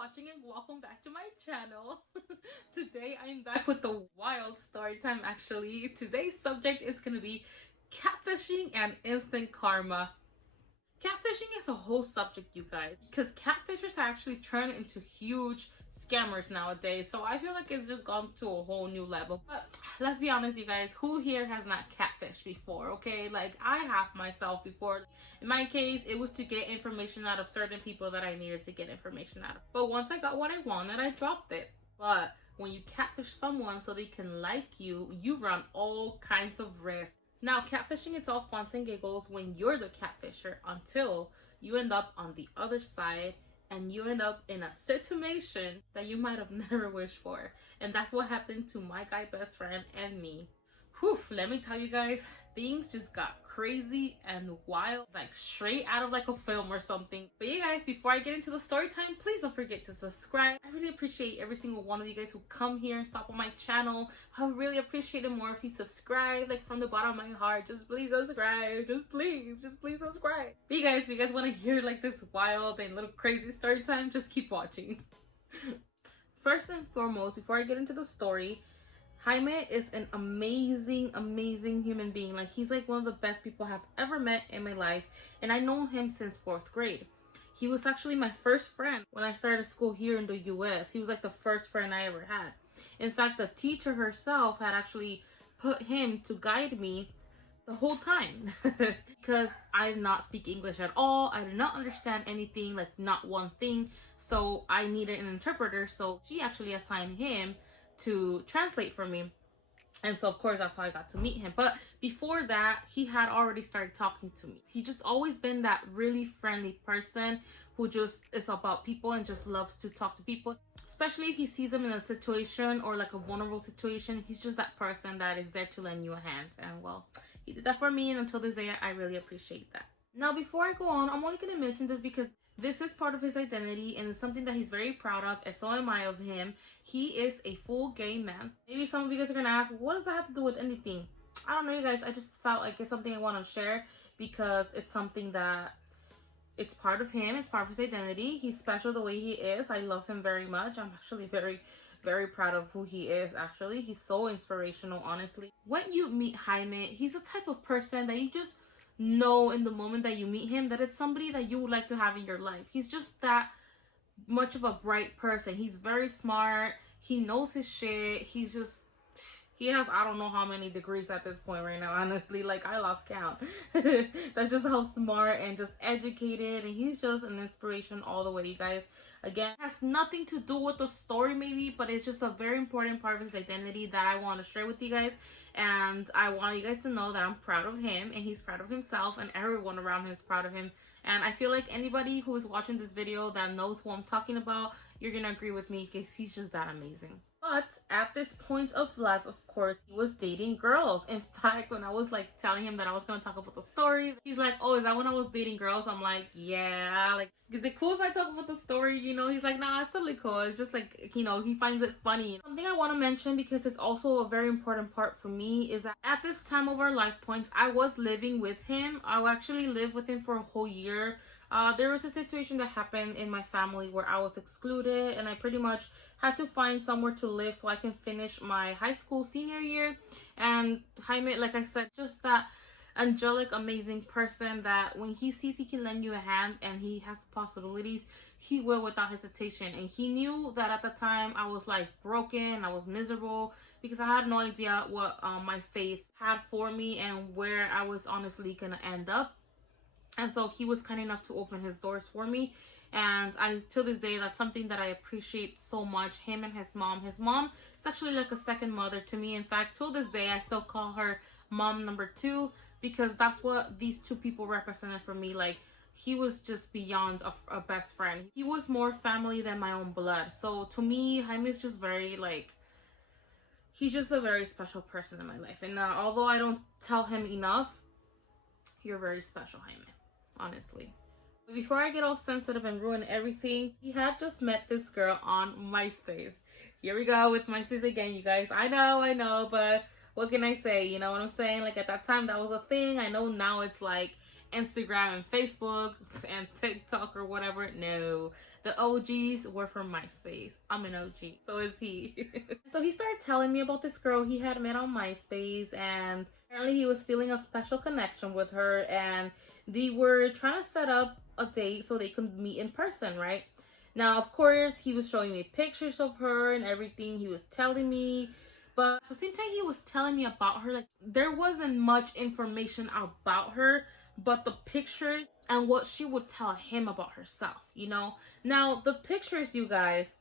watching and welcome back to my channel. Today I'm back with the wild story time. Actually, today's subject is going to be catfishing and instant karma. Catfishing is a whole subject, you guys, because catfishers are actually turned into huge scammers nowadays. So I feel like it's just gone to a whole new level. But let's be honest, you guys, who here has not catfished before? Okay, like I have myself before. In my case, it was to get information out of certain people that I needed to get information out of. But once I got what I wanted, I dropped it. But when you catfish someone so they can like you, you run all kinds of risks. Now, catfishing, it's all fun and giggles when you're the catfisher until you end up on the other side and you end up in a situation that you might have never wished for. And that's what happened to my guy best friend and me. Whew, let me tell you guys, things just got crazy and wild, like straight out of like a film or something. But yeah guys, before I get into the story time, please don't forget to subscribe. I really appreciate every single one of you guys who come here and stop on my channel. I would really appreciate it more if you subscribe, like from the bottom of my heart. Just please subscribe. Just please subscribe. But you guys, if you guys want to hear like this wild and little crazy story time, just keep watching. First and foremost, before I get into the story, Jaime is an amazing human being. Like, he's like one of the best people I've ever met in my life, and I know him since 4th grade. He was actually my first friend when I started school here in the US. He was like the first friend I ever had. In fact, the teacher herself had actually put him to guide me the whole time because I did not speak English at all. I did not understand anything, like not one thing. So I needed an interpreter, so she actually assigned him to translate for me. And so of course that's how I got to meet him. But before that, he had already started talking to me. He just always been that really friendly person who just is about people and just loves to talk to people, especially if he sees them in a situation or like a vulnerable situation. He's just that person that is there to lend you a hand. And well, he did that for me, and until this day I really appreciate that. Now before I go on, I'm only going to mention this because this is part of his identity and it's something that he's very proud of, and so am I of him. He is a full gay man. Maybe some of you guys are gonna ask, what does that have to do with anything? I don't know, you guys. I just felt like it's something I want to share because it's something that it's part of him. It's part of his identity. He's special the way he is. I love him very much. I'm actually very proud of who he is. Actually, he's so inspirational, honestly. When you meet Jaime, he's the type of person that you just know in the moment that you meet him that it's somebody that you would like to have in your life. He's just that much of a bright person. He's very smart. He knows his shit. He has, I don't know how many degrees at this point right now, honestly. Like, I lost count. That's just how smart and just educated, and he's just an inspiration all the way, you guys. Again, it has nothing to do with the story maybe, but it's just a very important part of his identity that I want to share with you guys. And I want you guys to know that I'm proud of him and he's proud of himself, and everyone around him is proud of him. And I feel like anybody who is watching this video that knows who I'm talking about, you're gonna agree with me because he's just that amazing. But at this point of life, of course, he was dating girls. In fact, when I was like telling him that I was gonna talk about the story, he's like, oh, is that when I was dating girls? I'm like, yeah. Like, is it cool if I talk about the story? You know, he's like, nah, it's totally cool. It's just like, you know, he finds it funny. Something I want to mention, because it's also a very important part for me, is that at this time of our life points, I was living with him. I actually lived with him for a whole year. There was a situation that happened in my family where I was excluded, and I pretty much had to find somewhere to live so I can finish my high school senior year. And Jaime, like I said, just that angelic, amazing person that when he sees he can lend you a hand and he has the possibilities, he will without hesitation. And he knew that at the time I was like broken, I was miserable, because I had no idea what my faith had for me and where I was honestly gonna end up. And so he was kind enough to open his doors for me. And till this day, that's something that I appreciate so much. Him and his mom. His mom is actually like a second mother to me. In fact, till this day, I still call her mom number 2, because that's what these two people represented for me. Like, he was just beyond a best friend. He was more family than my own blood. So to me, Jaime is just very like, he's just a very special person in my life. And although I don't tell him enough, you're very special, Jaime. Honestly. But before I get all sensitive and ruin everything, he had just met this girl on MySpace. Here we go with MySpace again, you guys. I know, but what can I say? You know what I'm saying? Like, at that time, that was a thing. I know now it's like Instagram and Facebook and TikTok or whatever. No, the OGs were from MySpace. I'm an OG, so is he. So he started telling me about this girl he had met on MySpace, and apparently he was feeling a special connection with her, and they were trying to set up a date so they could meet in person, right? Now, of course, he was showing me pictures of her and everything. He was telling me, but at the same time he was telling me about her, like, there wasn't much information about her but the pictures and what she would tell him about herself, you know? Now, the pictures, you guys,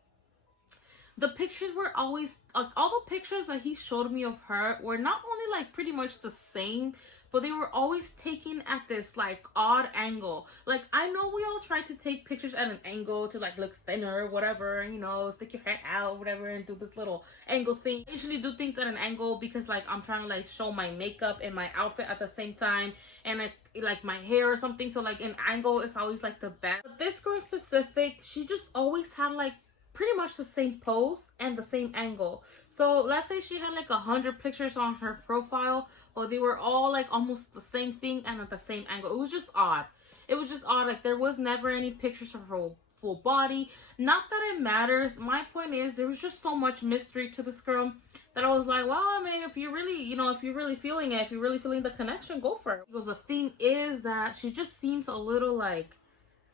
the pictures were always, like, all the pictures that he showed me of her were not only, like, pretty much the same, but they were always taken at this, like, odd angle. Like, I know we all try to take pictures at an angle to, like, look thinner or whatever, and, you know, stick your head out, whatever, and do this little angle thing. I usually do things at an angle because, like, I'm trying to, like, show my makeup and my outfit at the same time, and, like, my hair or something. So, like, an angle is always, like, the best. But this girl specific, she just always had, like, pretty much the same pose and the same angle. So let's say she had like 100 pictures on her profile, or they were all like almost the same thing and at the same angle. It was just odd. It was just odd. Like, there was never any pictures of her full body. Not that it matters. My point is, there was just so much mystery to this girl that I was like, well, I mean, if you're really, you know, if you're really feeling it, if you're really feeling the connection, go for it. Because the thing is that she just seems a little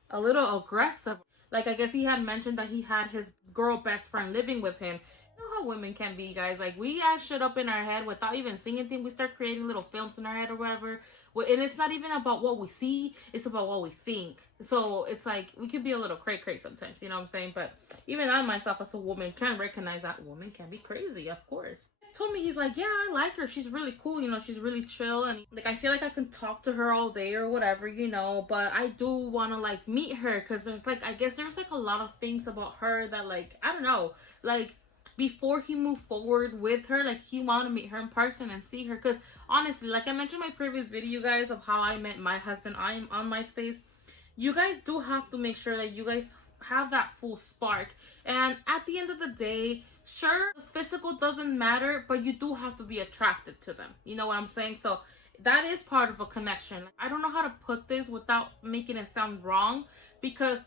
aggressive. Like, I guess he had mentioned that he had his girl best friend living with him. You know how women can be, guys. Like, we add shit up in our head without even seeing anything. We start creating little films in our head or whatever. And it's not even about what we see. It's about what we think. So, it's like, we can be a little cray-cray sometimes. You know what I'm saying? But even I, myself, as a woman, can recognize that women can be crazy, of course. Told me, he's like, yeah, I like her, she's really cool, you know, she's really chill, and like, I feel like I can talk to her all day or whatever, you know, but I do want to like meet her, because there's like, I guess there's like a lot of things about her that, like, I don't know, like, before he moved forward with her, like, he wanted to meet her in person and see her, because honestly, like I mentioned in my previous video, guys, of how I met my husband on MySpace, you guys do have to make sure that you guys have that full spark. And at the end of the day, sure, the physical doesn't matter, but you do have to be attracted to them. You know what I'm saying? So that is part of a connection. I don't know how to put this without making it sound wrong, because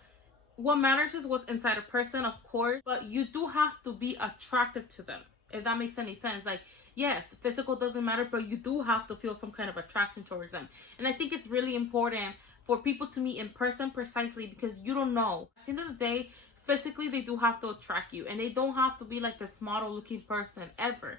what matters is what's inside a person, of course, but you do have to be attracted to them, if that makes any sense. Like, yes, physical doesn't matter, but you do have to feel some kind of attraction towards them. And I think it's really important for people to meet in person, precisely because you don't know. At the end of the day, physically, they do have to attract you, and they don't have to be like this model looking person ever.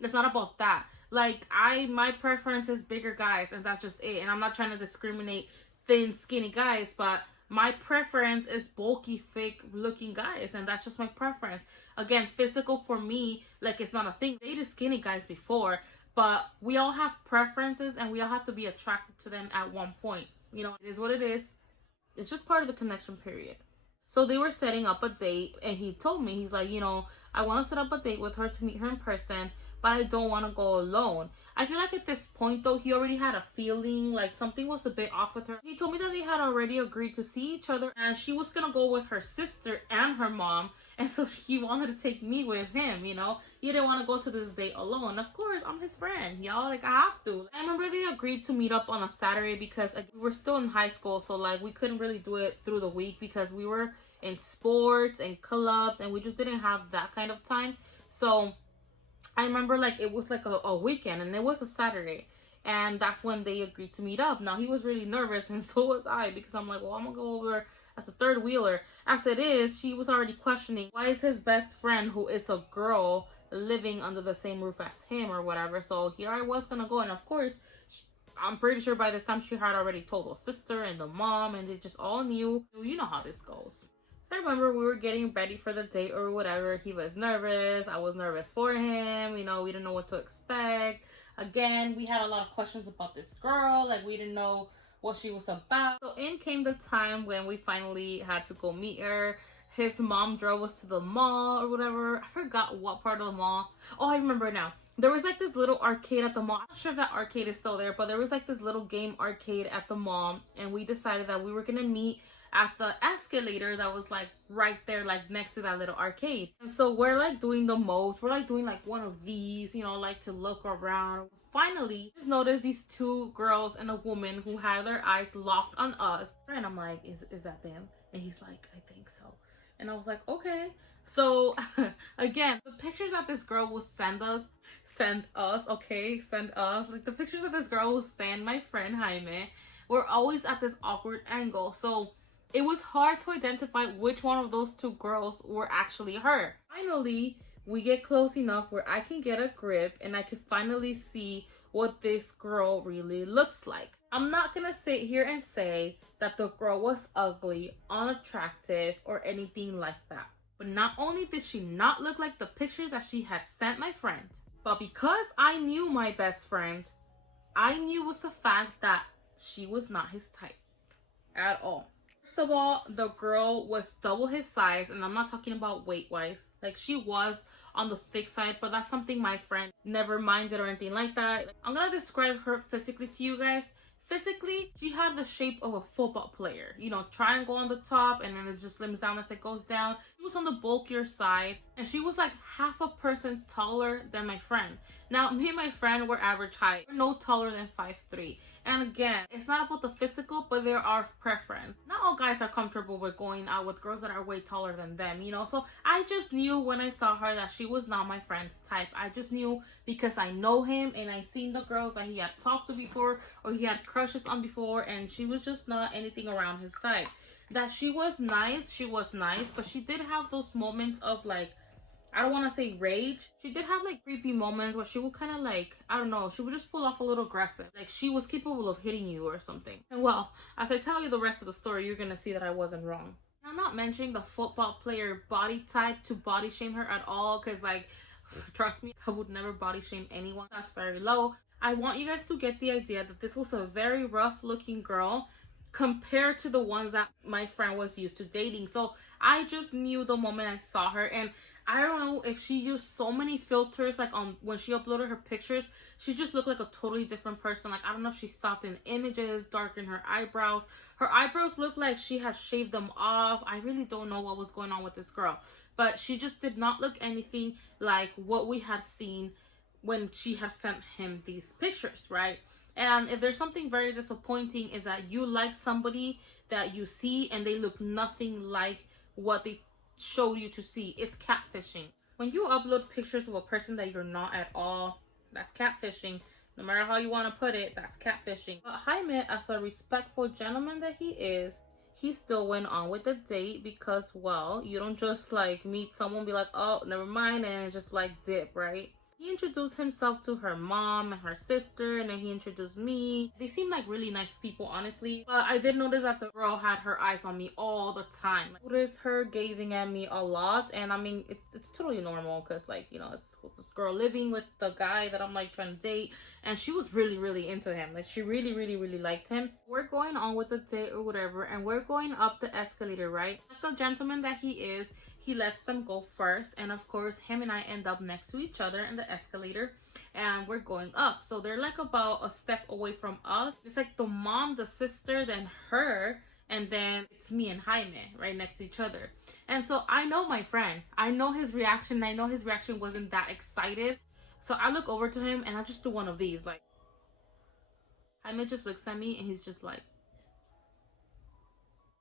It's not about that. Like, my preference is bigger guys, and that's just it. And I'm not trying to discriminate thin, skinny guys, but my preference is bulky, thick looking guys, and that's just my preference. Again, physical for me, like, it's not a thing. I dated skinny guys before, but we all have preferences, and we all have to be attracted to them at one point. You know, it is what it is. It's just part of the connection, period. So they were setting up a date, and he told me, he's like, you know, I want to set up a date with her to meet her in person, but I don't want to go alone. I feel like at this point, though, he already had a feeling like something was a bit off with her. He told me that they had already agreed to see each other, and she was going to go with her sister and her mom, and so he wanted to take me with him, you know? He didn't want to go to this date alone. Of course, I'm his friend, y'all. Like, I have to. I remember they agreed to meet up on a Saturday because, like, we were still in high school, so, like, we couldn't really do it through the week because we were in sports and clubs, and we just didn't have that kind of time. So I remember, like, it was like a weekend, and it was a Saturday, and that's when they agreed to meet up. Now, he was really nervous, and so was I, because I'm like, well, I'm gonna go over as a third wheeler. As it is, she was already questioning, why is his best friend, who is a girl, living under the same roof as him or whatever? So here I was gonna go, and of course, I'm pretty sure by this time she had already told the sister and the mom, and they just all knew. You know how this goes. So I remember we were getting ready for the date or whatever. He was nervous. I was nervous for him. You know, we didn't know what to expect. Again, we had a lot of questions about this girl. Like, we didn't know what she was about. So in came the time when we finally had to go meet her. His mom drove us to the mall or whatever. I forgot what part of the mall. Oh, I remember now. There was like this little arcade at the mall. I'm not sure if that arcade is still there, but there was like this little game arcade at the mall. And we decided that we were going to meet at the escalator that was like right there, like next to that little arcade. And so we're like doing the most. We're like doing like one of these, you know, like to look around. finally just noticed these two girls and a woman who had their eyes locked on us. And I'm like, is that them? And he's like, I think so. And I was like, okay. So again, the pictures that this girl will send us, like the pictures that this girl will send my friend Jaime were always at this awkward angle. So it was hard to identify which one of those two girls were actually her. Finally, we get close enough where I can get a grip and I can finally see what this girl really looks like. I'm not gonna sit here and say that the girl was ugly, unattractive, or anything like that. But not only did she not look like the pictures that she had sent my friend, but because I knew my best friend, I knew was the fact that she was not his type at all. First of all, the girl was double his size, and I'm not talking about weight-wise. Like, she was on the thick side, but that's something my friend never minded or anything like that. I'm gonna describe her physically to you guys. Physically, she had the shape of a football player. You know, triangle on the top, and then it just slims down as it goes down. She was on the bulkier side, and she was like half a person taller than my friend. Now, me and my friend were average height. We're no taller than 5'3". And again, it's not about the physical, but there are preference. Not all guys are comfortable with going out with girls that are way taller than them, you know? So I just knew when I saw her that she was not my friend's type. I just knew because I know him and I seen the girls that he had talked to before or he had crushes on before, and she was just not anything around his type. That she was nice, but she did have those moments of like, I don't want to say rage. She did have like creepy moments where she would kind of like, I don't know, she would just pull off a little aggressive. Like she was capable of hitting you or something. And well, as I tell you the rest of the story, you're going to see that I wasn't wrong. I'm not mentioning the football player body type to body shame her at all. Because like, trust me, I would never body shame anyone. That's very low. I want you guys to get the idea that this was a very rough looking girl compared to the ones that my friend was used to dating. So I just knew the moment I saw her. And I don't know if she used so many filters, like when she uploaded her pictures, she just looked like a totally different person. Like, I don't know if she softened images, darkened her eyebrows. Her eyebrows looked like she had shaved them off. I really don't know what was going on with this girl. But she just did not look anything like what we had seen when she had sent him these pictures, right? And if there's something very disappointing is that you like somebody that you see and they look nothing like what they show you to see. It's catfishing. When you upload pictures of a person that you're not at all, that's catfishing. No matter how you want to put it, that's catfishing. But Jaime, as a respectful gentleman that he is, he still went on with the date because, well, you don't just like meet someone, be like, oh, never mind, and just like dip, right? He introduced himself to her mom and her sister, and then he introduced me. They seem like really nice people, honestly. But I did notice that the girl had her eyes on me all the time. I noticed her gazing at me a lot, and I mean, it's totally normal because, like, you know, it's this girl living with the guy that I'm like trying to date, and she was really, really into him. Like, she really, really, really liked him. We're going on with the date or whatever, and we're going up the escalator, right? Like the gentleman that he is, he lets them go first, and of course him and I end up next to each other in the escalator, and we're going up. So they're like about a step away from us. It's like the mom, the sister, then her, and then it's me and Jaime right next to each other. And so I know my friend, I know his reaction. I know his reaction wasn't that excited. So I look over to him and I just do one of these, like, Jaime just looks at me and he's just like,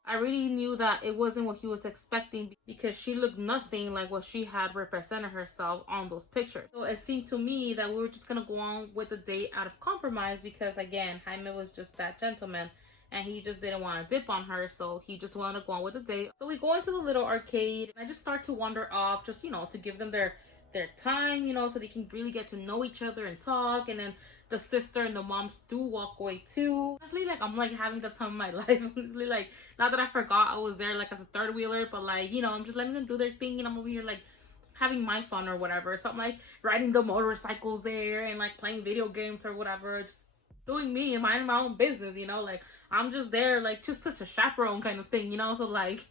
I really knew that it wasn't what he was expecting because she looked nothing like what she had represented herself on those pictures. So it seemed to me that we were just going to go on with the date out of compromise because, again, Jaime was just that gentleman and he just didn't want to dip on her. So he just wanted to go on with the date. So we go into the little arcade and I just start to wander off just, you know, to give them their time, you know, so they can really get to know each other and talk. And then the sister and the moms do walk away too. Honestly, like, I'm like having the time of my life. Honestly, like, not that I forgot I was there like as a third wheeler, but like, you know, I'm just letting them do their thing and I'm over here like having my fun or whatever. So I'm like riding the motorcycles there and like playing video games or whatever, just doing me and minding my own business, you know, like I'm just there like just as a chaperone kind of thing, you know. So like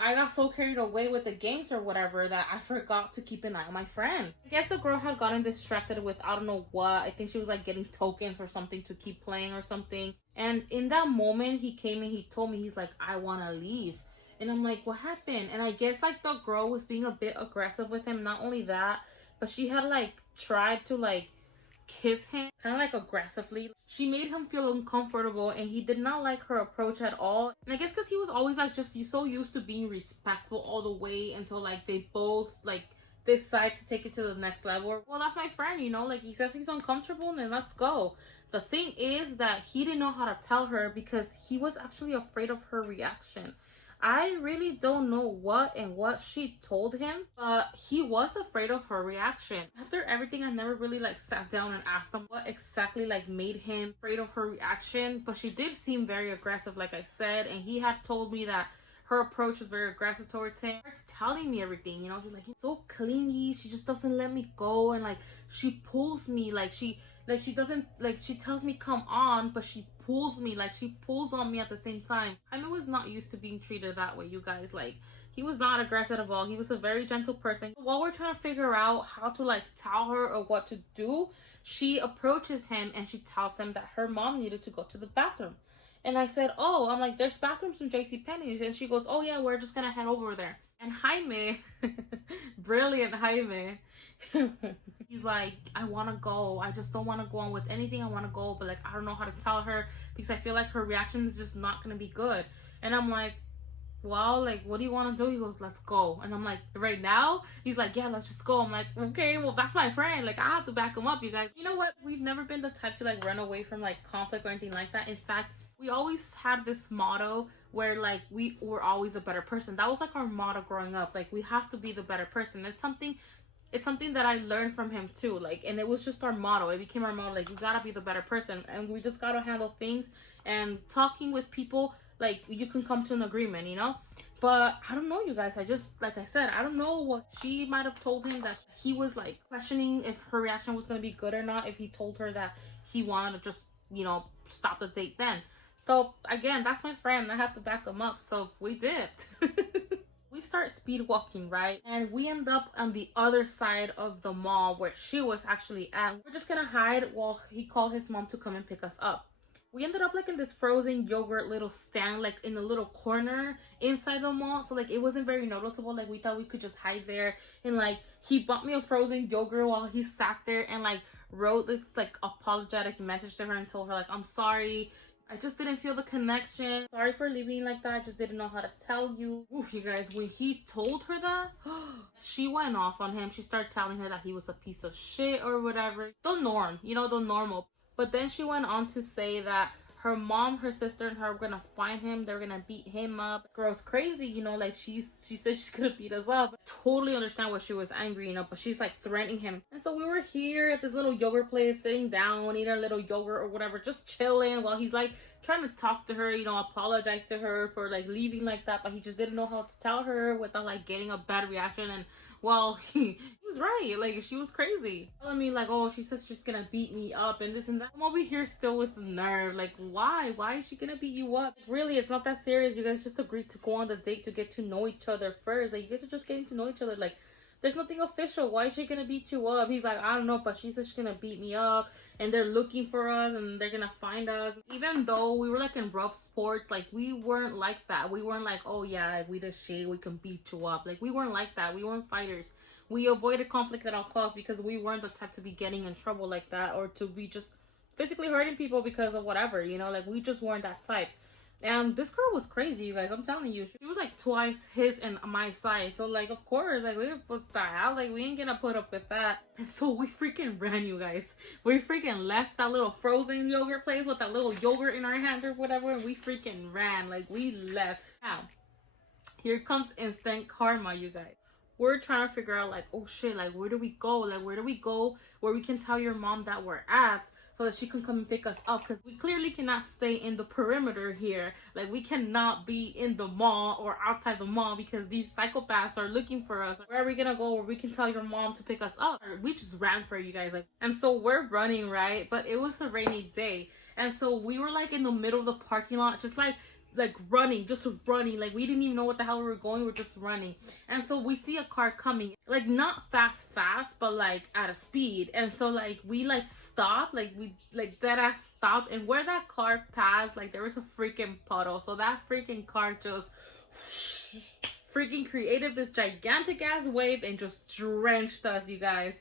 I got so carried away with the games or whatever that I forgot to keep an eye on my friend. I guess the girl had gotten distracted with I don't know what. I think she was like getting tokens or something to keep playing or something. And in that moment he came and he told me, he's like, I want to leave. And I'm like, what happened? And I guess like the girl was being a bit aggressive with him. Not only that, but she had like tried to like kiss him, kind of like aggressively. She made him feel uncomfortable, and he did not like her approach at all. And I guess because he was always like just so used to being respectful all the way until like they both like decide to take it to the next level. Well, that's my friend, you know, like he says he's uncomfortable, then let's go. The thing is that he didn't know how to tell her because he was actually afraid of her reaction. I really don't know what she told him, but he was afraid of her reaction. After everything, I never really like sat down and asked him what exactly like made him afraid of her reaction, but she did seem very aggressive, like I said, and he had told me that her approach was very aggressive towards him. She starts telling me everything, you know, she's like, he's so clingy, she just doesn't let me go, and like she pulls me, she doesn't, like, she tells me come on, but she pulls me, like she pulls on me at the same time. I was not used to being treated that way, you guys. Like, he was not aggressive at all. He was a very gentle person. While we're trying to figure out how to like tell her or what to do, she approaches him and she tells him that her mom needed to go to the bathroom. And I said, oh, I'm like, there's bathrooms in JCPenney's. And she goes, oh yeah, we're just gonna head over there. And Jaime, brilliant Jaime, he's like, I want to go. I just don't want to go on with anything. I want to go, but like, I don't know how to tell her because I feel like her reaction is just not going to be good. And I'm like, well, like, what do you want to do? He goes, let's go. And I'm like, right now? He's like, yeah, let's just go. I'm like, okay, well, that's my friend. Like, I have to back him up, you guys. You know what? We've never been the type to like run away from like conflict or anything like that. In fact, we always had this motto where like we were always a better person. That was like our motto growing up. Like, we have to be the better person. It's something that I learned from him too. Like, and it was just our motto. It became our motto. Like, you gotta be the better person, and we just gotta handle things. And talking with people, like, you can come to an agreement, you know. But I don't know, you guys. I just, like I said, I don't know what she might have told him, that he was like questioning if her reaction was gonna be good or not. If he told her that he wanted to just, you know, stop the date then. So again, that's my friend. I have to back him up. So we dipped. We start speed walking, right? And we end up on the other side of the mall where she was actually at. We're just gonna hide while he called his mom to come and pick us up. We ended up like in this frozen yogurt little stand, like in a little corner inside the mall. So like it wasn't very noticeable. Like we thought we could just hide there. And like he bought me a frozen yogurt while he sat there and like wrote this like apologetic message to her and told her like, I'm sorry. I just didn't feel the connection. Sorry for leaving like that. I just didn't know how to tell you. Oof, you guys, when he told her that, she went off on him. She started telling her that he was a piece of shit or whatever. The norm, you know, the normal. But then she went on to say that her mom, her sister, and her were gonna find him. They're gonna beat him up. Girl's crazy, you know, like she said she's gonna beat us up. Totally understand why she was angry, you know, but she's like threatening him. And so we were here at this little yogurt place, sitting down, eating our little yogurt or whatever, just chilling while he's like trying to talk to her, you know, apologize to her for like leaving like that, but he just didn't know how to tell her without like getting a bad reaction. And well, he was right. Like, she was crazy. Telling me, like, oh, she says she's gonna beat me up and this and that. I'm over here still with the nerve. Like, why? Why is she gonna beat you up? Really, it's not that serious. You guys just agreed to go on the date to get to know each other first. Like, you guys are just getting to know each other. Like, there's nothing official. Why is she gonna beat you up? He's like, I don't know, but she says she's gonna beat me up. And they're looking for us and they're gonna find us. Even though we were like in rough sports, like we weren't like that. We weren't like, oh yeah, we the shit, we can beat you up. Like we weren't like that. We weren't fighters. We avoided conflict at all costs because we weren't the type to be getting in trouble like that or to be just physically hurting people because of whatever, you know, like we just weren't that type. And this girl was crazy, you guys. I'm telling you, she was like twice his and my size. So like, of course, like what the hell? Like we ain't gonna put up with that. And so we freaking ran, you guys. We freaking left that little frozen yogurt place with that little yogurt in our hand or whatever. And we freaking ran. Like we left. Now, here comes instant karma, you guys. We're trying to figure out like, oh shit, like where do we go? Like where do we go where we can tell your mom that we're at so that she can come and pick us up? Because we clearly cannot stay in the perimeter here. Like we cannot be in the mall or outside the mall because these psychopaths are looking for us. Where are we gonna go where we can tell your mom to pick us up? We just ran for you guys. Like, and so we're running, right? But it was a rainy day. And so we were like in the middle of the parking lot, just like running, just running. Like we didn't even know what the hell we were going. We were just running. And so we see a car coming, like not fast, but like at a speed. And so like we like stopped, like we like dead ass stopped. And where that car passed, like there was a freaking puddle. So that freaking car just freaking created this gigantic ass wave and just drenched us, you guys.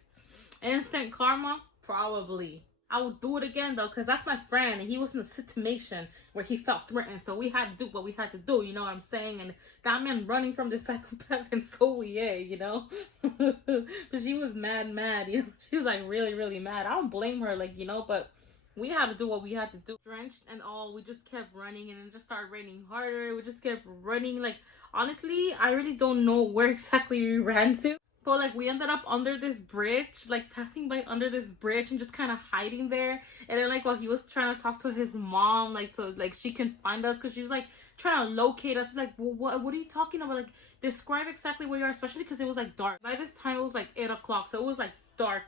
Instant karma Probably. I would do it again though, because that's my friend and he was in a situation where he felt threatened. So we had to do what we had to do, you know what I'm saying? And that man running from this psychopath, and so we, you know? But she was mad, you know? She was like really, really mad. I don't blame her, like, you know, but we had to do what we had to do. Drenched and all, we just kept running and it just started raining harder. We just kept running. Like, honestly, I really don't know where exactly we ran to. But like we ended up under this bridge, like passing by under this bridge and just kind of hiding there. And then like while he was trying to talk to his mom, like so like she can find us, because she was like trying to locate us. Like, well, what are you talking about? Like, describe exactly where you are, especially because it was like dark. By this time it was like 8 o'clock, so it was like dark.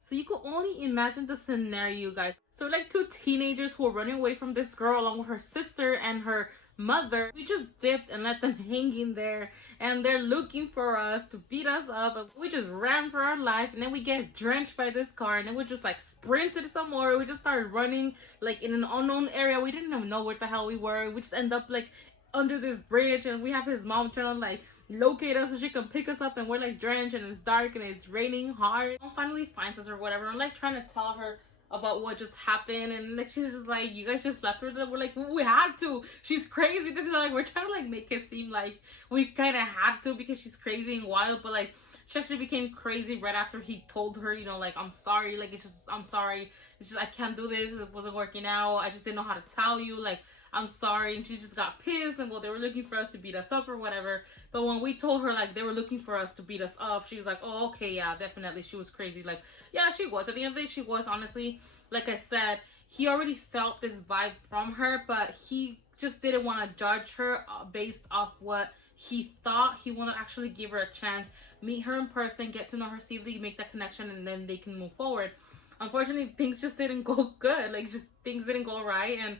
So you could only imagine the scenario, guys. So like 2 teenagers who were running away from this girl along with her sister and her mother. We just dipped and let them hang in there, and they're looking for us to beat us up, and we just ran for our life. And then we get drenched by this car, and then we just like sprinted some more. We just started running like in an unknown area. We didn't even know where the hell we were. We just end up like under this bridge, and we have his mom trying to like locate us so she can pick us up, and we're like drenched and it's dark and it's raining hard. Mom finally finds us or whatever. I'm like trying to tell her about what just happened, and like she's just like, you guys just left her there? We're like, we had to, she's crazy. This is like, we're trying to like make it seem like we kind of had to because she's crazy and wild, but like she actually became crazy right after he told her, you know, like, I'm sorry, like, it's just, I'm sorry, it's just I can't do this, it wasn't working out, I just didn't know how to tell you, like, I'm sorry. And she just got pissed, and well, they were looking for us to beat us up or whatever. But when we told her like they were looking for us to beat us up, she was like, oh, okay, yeah, definitely. She was crazy. Like, yeah, she was. At the end of the day, she was. Honestly, like I said, he already felt this vibe from her, but he just didn't want to judge her based off what he thought. He wanted to actually give her a chance, meet her in person, get to know her, see if they can make that connection, and then they can move forward. Unfortunately, things just didn't go good. Like, just things didn't go right, and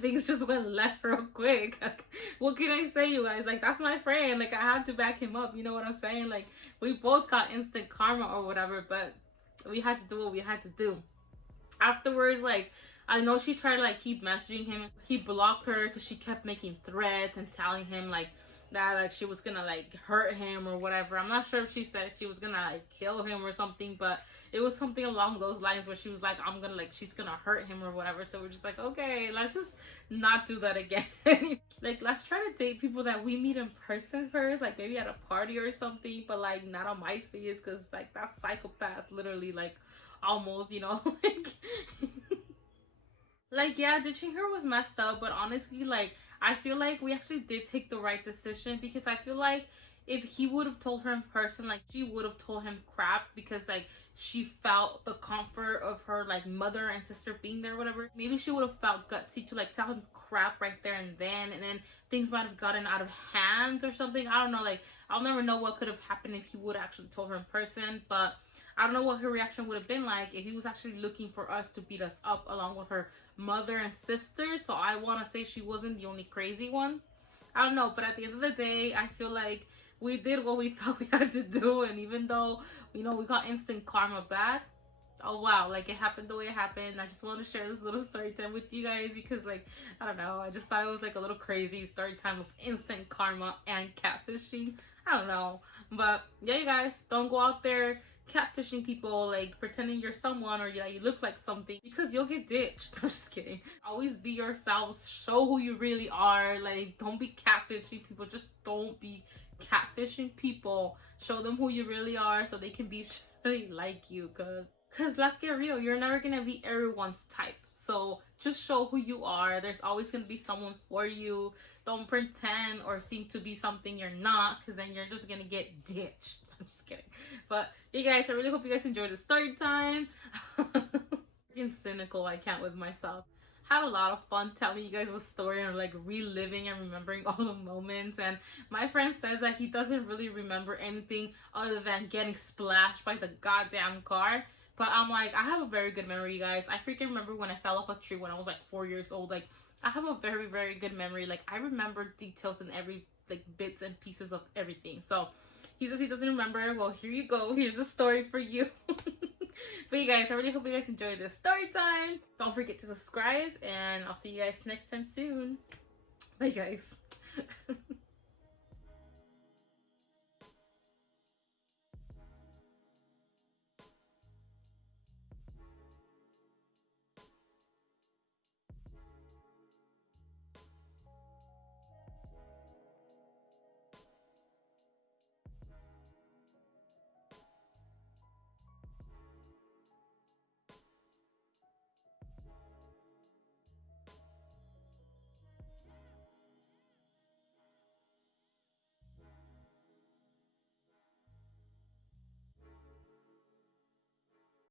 things just went left real quick. Like, what can I say, you guys? Like, that's my friend. Like, I had to back him up. You know what I'm saying? Like, we both got instant karma or whatever, but we had to do what we had to do. Afterwards, like, I know she tried to like keep messaging him. He blocked her because she kept making threats and telling him like that like she was gonna like hurt him or whatever. I'm not sure if she said she was gonna like kill him or something, but it was something along those lines where she was like, I'm gonna like, she's gonna hurt him or whatever. So we're just like, okay, let's just not do that again. Like, let's try to date people that we meet in person first, like maybe at a party or something, but like not on MySpace, because like that's psychopath literally, like almost, you know. Like, yeah, ditching her was messed up, but honestly, like, I feel like we actually did take the right decision, because I feel like if he would have told her in person, like, she would have told him crap, because, like, she felt the comfort of her, like, mother and sister being there or whatever. Maybe she would have felt gutsy to, like, tell him crap right there and then things might have gotten out of hand or something. I don't know, like, I'll never know what could have happened if he would have actually told her in person, but I don't know what her reaction would have been like if he was actually looking for us to beat us up along with her mother and sister. So I want to say she wasn't the only crazy one. I don't know, but at the end of the day, I feel like we did what we thought we had to do, and even though, you know, we got instant karma back, oh wow, like, it happened the way it happened. I just want to share this little story time with you guys because, like, I don't know, I just thought it was like a little crazy story time of instant karma and catfishing. I don't know, but yeah, you guys, don't go out there catfishing people, like pretending you're someone or yeah, you look like something, because you'll get ditched. I'm just kidding. Always be yourselves, show who you really are. Like, don't be catfishing people, just don't be catfishing people. Show them who you really are so they can be really like you, because let's get real, you're never gonna be everyone's type. So just show who you are. There's always gonna be someone for you. Don't pretend or seem to be something you're not, because then you're just gonna get ditched. I'm just kidding. But you guys, I really hope you guys enjoyed the story time. Freaking cynical, I can't with myself. Had a lot of fun telling you guys the story and like reliving and remembering all the moments. And my friend says that he doesn't really remember anything other than getting splashed by the goddamn car. But I'm like, I have a very good memory, you guys. I freaking remember when I fell off a tree when I was like 4 years old. Like, I have a very, very good memory. Like, I remember details and every, like, bits and pieces of everything. So, he says he doesn't remember. Well, here you go. Here's a story for you. But you guys, I really hope you guys enjoyed this story time. Don't forget to subscribe, and I'll see you guys next time soon. Bye, guys.